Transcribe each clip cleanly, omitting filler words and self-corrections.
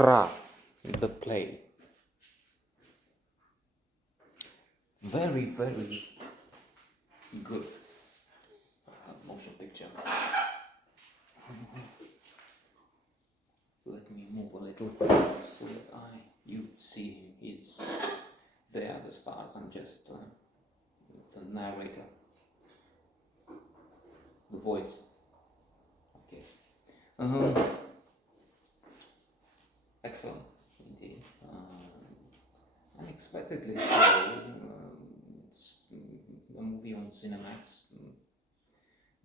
Kra, the play. Very, very good motion picture. Let me move a little so that you see him. He's there, the stars. I'm just the narrator, the voice. Okay. Excellent indeed. Unexpectedly so. It's a movie on Cinemax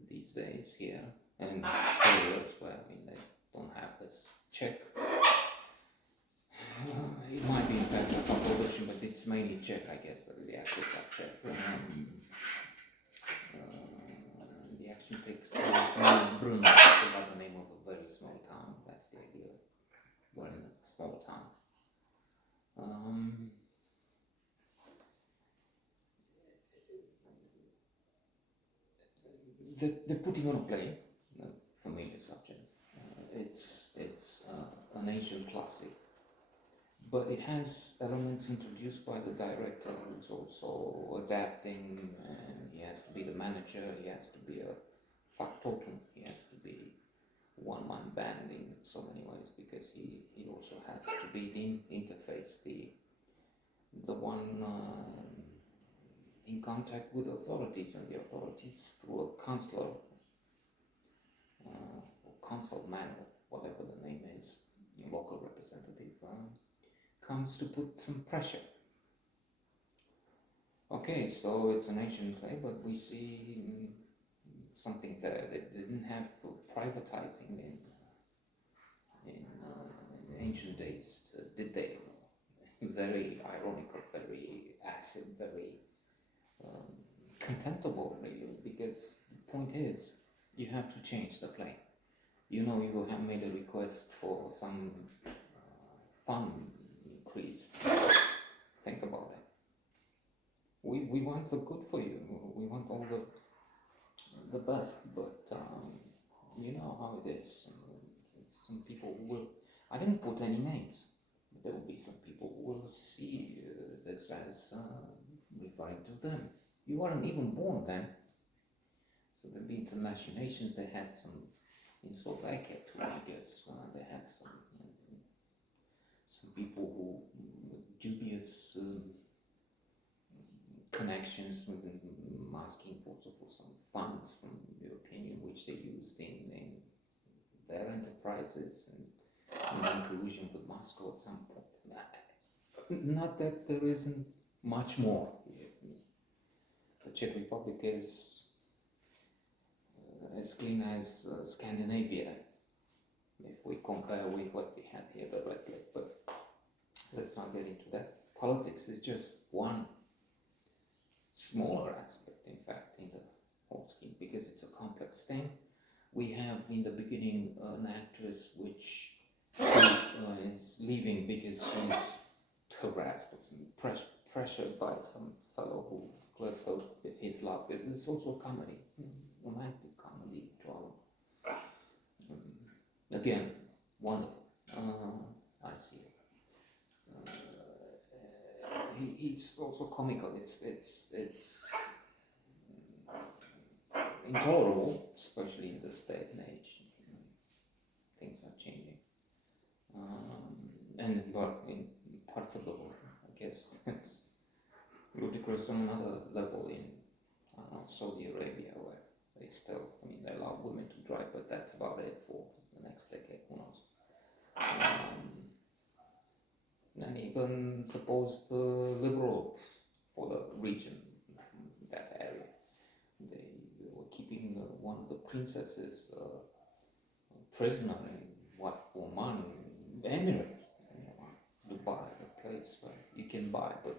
these days here, and shows where they don't have this check. It might be in fact a co-production, but it's mainly Czech, I guess. The actors are Czech. The action takes place in Brno, by the name of a very small town. That's the idea. We're in a small town. They're putting on a play, a familiar subject. It's an ancient classic, but it has elements introduced by the director, who's also adapting, and he has to be the manager, he has to be a factotum, he has to be one-man band in so many ways, because he also has to be the interface, the one in contact with authorities, and the authorities through a counselor, or councilman, whatever the name is, local representative, comes to put some pressure. Okay, so it's an ancient play, but we see something there that they didn't have privatizing in ancient days, did they? Very ironical, very acid, very contemptible, really, because the point is, you have to change the play. You have made a request for some fund increase. Think about it. We want the good for you. We want all the best, but you know how it is. Some people will. I didn't put any names. But there will be some people who will see this as referring to them. You weren't even born then. So there have been some machinations. They had some in Slovakia too, I guess. They had some people who with dubious connections, asking for some funds from the European Union, which they used in their enterprises, and in collusion with Moscow at some point. Not that there isn't much more. The Czech Republic is as clean as Scandinavia, if we compare with what we had here directly. But let's not get into that. Politics is just one smaller aspect, in fact, in the whole scheme, because it's a complex thing. We have in the beginning an actress which is leaving because she's harassed or pressured by some fellow who close his love. It's also comedy, romantic comedy drama. Again, wonderful. I see it. He's also comical. It's intolerable, especially in this day and age. Things are changing, but in parts of the world, I guess it's ludicrous on another level in Saudi Arabia, where they still, they allow women to drive, but that's about it for the next decade. Who knows? And even supposed liberal for the region, that area. They were keeping one of the princesses prisoner in Oman, Emirates, Dubai, a place where you can buy, but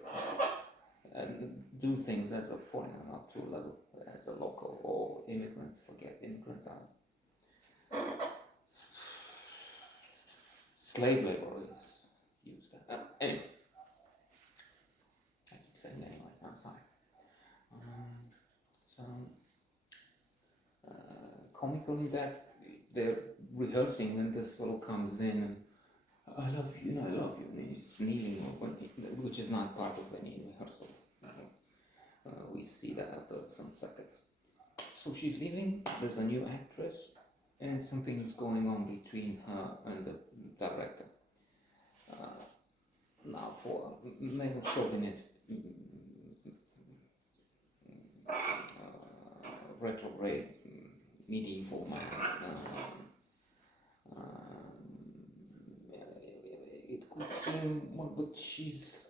do things as a foreigner, not to level as a local or immigrants. Forget immigrants are slave labor is used. Anyway, I keep saying anyway. I'm sorry. Comically that they're rehearsing, and this fellow comes in and I love you, I love you. And he's kneeling, which is not part of any rehearsal. We see that after some seconds. So she's leaving, there's a new actress, and something's going on between her and the director. Now, for male chauvinist, retrograde, medieval man, it could seem, well, but she's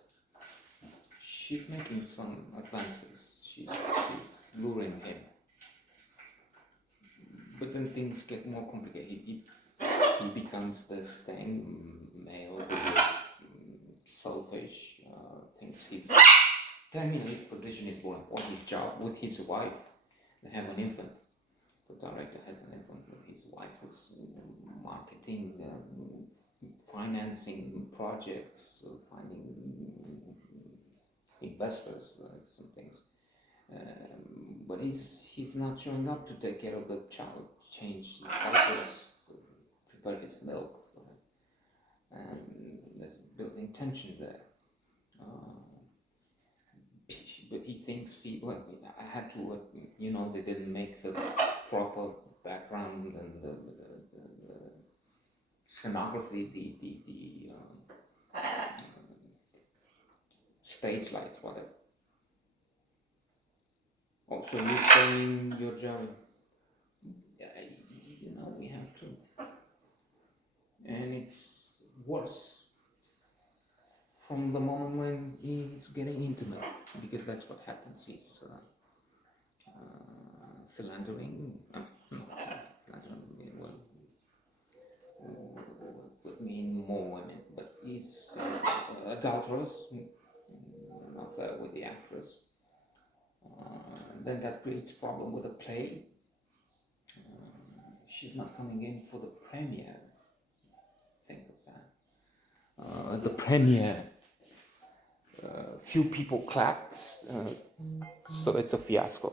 making some advances. She's luring him. But then things get more complicated. He becomes the same male who is selfish, thinks he's terminating his position is more important, his job with his wife. They have an infant. The director has an infant with his wife who's marketing, financing projects, finding investors, some things. But he's not showing up to take care of the child, change his diapers, prepare his milk, and there's built-in tension there. But he thinks I had to, they didn't make the proper background and the scenography, the stage lights, whatever. Oh, so you're saying your job? We have to, and it's worse from the moment when he's getting intimate, because that's what happens. He's philandering. Would mean more women, but he's adulterous, affair with the actress. Then that creates problem with the play. She's not coming in for the premiere. Think of that. The premiere, few people clap, so it's a fiasco.